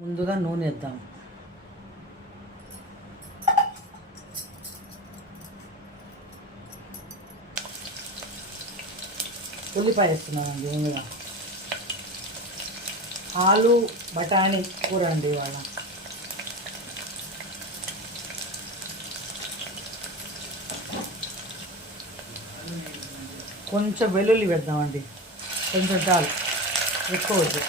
ముందుగా నూనె వేద్దాం. ఉల్లిపాయ వేస్తున్నామండి. ముందుగా ఆలు బఠానీ కూర అండి ఇవాళ. కొంచెం వెల్లుల్లి వేద్దామండి, కొంచెం చాలు, ఎక్కువ వద్దు.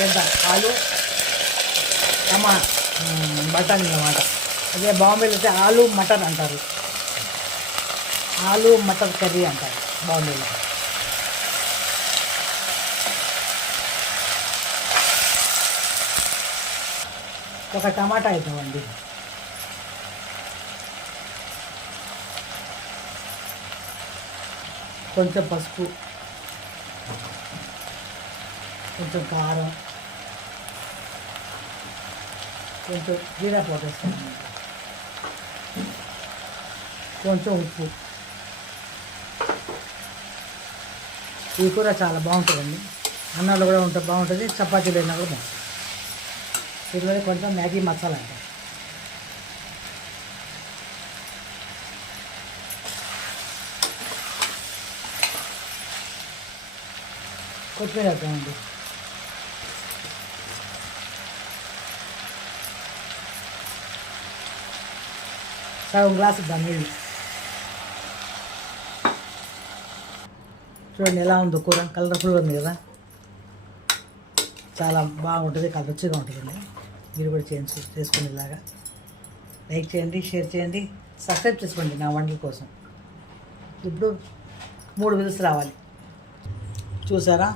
వేద్దాం ఆలు బటన్ అన్నమాట. అదే బాంబేలో అయితే ఆలు మటన్ అంటారు, ఆలు మటన్ కర్రీ అంటారు బాంబేలో. ఒక టమాటా వేద్దామండి. కొంచెం పసుపు, కొంచెం కారం, కొంచెం జీరా పౌడర్ వేస్తామండి, కొంచెం ఉప్పు. ఈ కూర చాలా బాగుంటుందండి, అన్నంలో కూడా ఉంటే బాగుంటుంది, చపాతీలు అయినా కూడా బాగుంటుంది. దీనిలో కొంచెం మ్యాగీ మసాలా అంటారు. కొత్తిమీర వేద్దామండి. సగం గ్లాసు ఇద్దాం నీళ్ళు. చూడండి ఎలా ఉందో కూర, కలర్ఫుల్గా ఉంది కదా, చాలా బాగుంటుంది, రుచిగా ఉంటుందండి. మీరు కూడా చేసుకునేలాగా లైక్ చేయండి, షేర్ చేయండి, సబ్స్క్రైబ్ చేసుకోండి నా వంటల కోసం. ఇప్పుడు 3 విజిల్స్ రావాలి. చూసారా,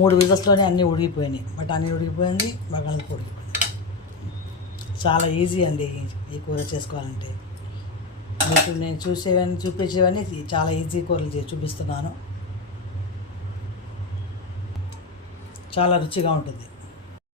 3 విజిల్స్లోనే అన్నీ ఉడికిపోయినాయి. బఠానీ ఉడికిపోయింది, బంగాళదుంప ఉడికిపోయింది. చాలా ఈజీ అండి ఈ కూర చేసుకోవాలంటే. మీకు నేను చూపించేవన్నీ చాలా ఈజీ కూరలు చూపిస్తున్నాను. చాలా రుచిగా ఉంటుంది.